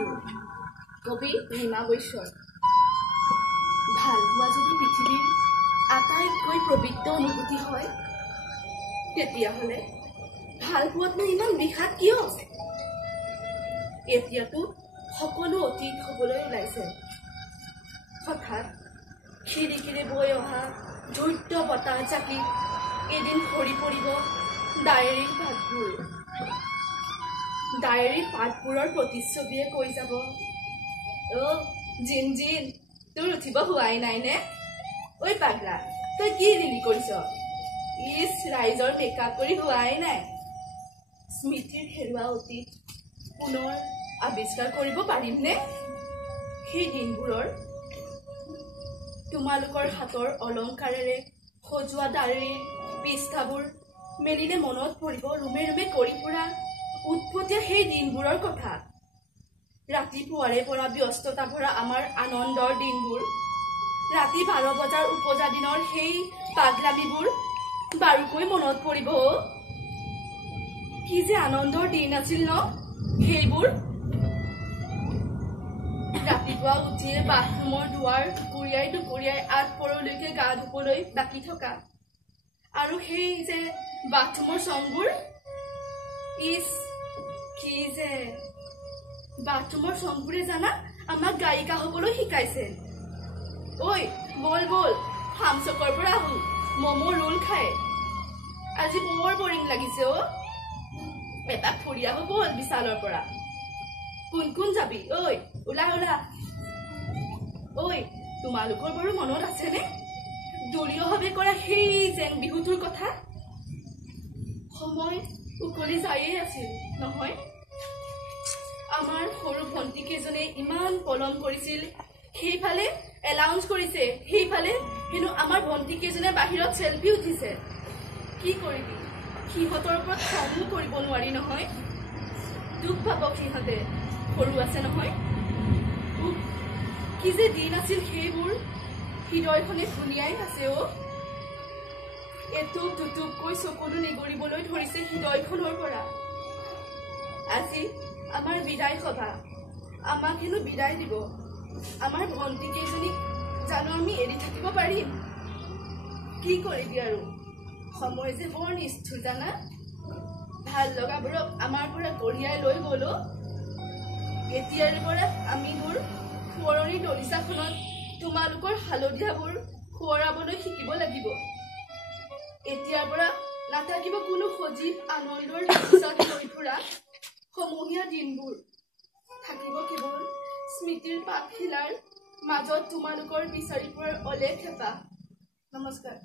দিনবোৰ কবি ৰীমা বৈশ্যৰ ভাল পোৱা যদি পৃথিৱীৰ আটাইতকৈ পবিত্ৰ অনুভূতি হয় তেতিয়াহ'লে ভাল পোৱাতনো ইমান বিষাদ কিয় এতিয়াতো সকলো অতীত হ'বলৈ ওলাইছে হঠাৎ খিৰিকিৰে বৈ অহা ধৈৰ্য বতাহ জাপি এদিন সৰি পৰিব ডায়েৰীৰ পাতবোৰৰ প্ৰতিচ্ছবিয়ে কৈ যাব জিন জিন তোৰ উঠিব হোৱাই নাই নে ঐ পাগলা তই কি ৰিলি কৰিছ ইছ ৰাইজৰ মেকআপ কৰি হোৱাই নাই স্মৃতিৰ হেৰুৱা অতীত পুনৰ আৱিষ্কাৰ কৰিব পাৰিমনে সেই দিনবোৰৰ তোমালোকৰ হাতৰ অলংকাৰেৰে সজোৱা ডায়েৰীৰ পৃষ্ঠাবোৰ মেলিলে মনত পৰিব ৰুমে ৰুমে কৰি ফুৰা উৎপতীয়া সেই দিনবোৰৰ কথা ৰাতিপুৱাৰে পৰা ব্যস্ততা ভৰা আমাৰ আনন্দৰ দিনবোৰ ৰাতি 12 বজাৰ উপজা দিনৰ সেই পাগলামিবোৰ বাৰুকৈ মনত পৰিব কি যে আনন্দৰ দিন আছিল ন সেইবোৰ ৰাতিপুৱা উঠিয়ে বাথৰুমৰ দুৱাৰ টুকুৰিয়াই আগ পৰলৈকে গা ধুবলৈ বাকী থকা আৰু সেই যে বাথৰুমৰ চংবোৰ ইছ কি যে বাথৰুমৰ চংবোৰে জানা আমাক গায়িকা হ'বলৈ শিকাইছে ঐ বল বল হামচকৰ পৰা আহো মম' ৰোল খাই আজি বৰ বৰিং লাগিছে এটা ফুৰি আহো বল বিশালৰ পৰা কোন কোন যাবি ঐ ওলা ওলা ঐ তোমালোকৰ বাৰু মনত আছেনে দলীয়ভাৱে কৰা সেই যেন বিহুটোৰ কথা সময় উকলি যায়েই আছিল নহয় আমাৰ সৰু ভণ্টি কেইজনে ইমান পলম কৰিছিল সেইফালে এলাউন্স কৰিছে সেইফালে হেনো আমাৰ ভণ্টি কেইজনে বাহিৰত সেলফি উঠিছে কি কৰিবি সিহঁতৰ ওপৰত খঙো কৰিব নোৱাৰি নহয় দুখ পাব সিহঁতে সৰু আছে নহয় কি যে দিন আছিল সেইবোৰ হৃদয়খনে ধুনীয়াই আছে এটুপ দুটুপকৈ চকুলো নিগৰিবলৈ ধৰিছে হৃদয়খনৰ পৰা আজি আমাৰ বিদায় সভা আমাক হেনো বিদায় দিব আমাৰ ভণ্টি কেইজনীক জানো আমি এৰি থাকিব পাৰিম কি কৰিবি আৰু সময় যে বৰ নিষ্ঠুৰ জানা ভাল লগাবোৰক আমাৰ পৰা কঢ়িয়াই লৈ গ'লো এতিয়াৰ পৰা আমিবোৰ সোঁৱৰণি দলিচাখনত তোমালোকৰ হালধীয়াবোৰ সোঁৱৰাবলৈ শিকিব লাগিব এতিয়াৰ পৰা নাথাকিব কোনো সজীৱ আনন্দৰ পিছত লৈ ফুৰা সমূহীয়া দিনবোৰ থাকিব কেৱল স্মৃতিৰ পাতখিলাৰ মাজত তোমালোকৰ বিচাৰি পোৱাৰ অলেখ হেঁপাহ নমস্কাৰ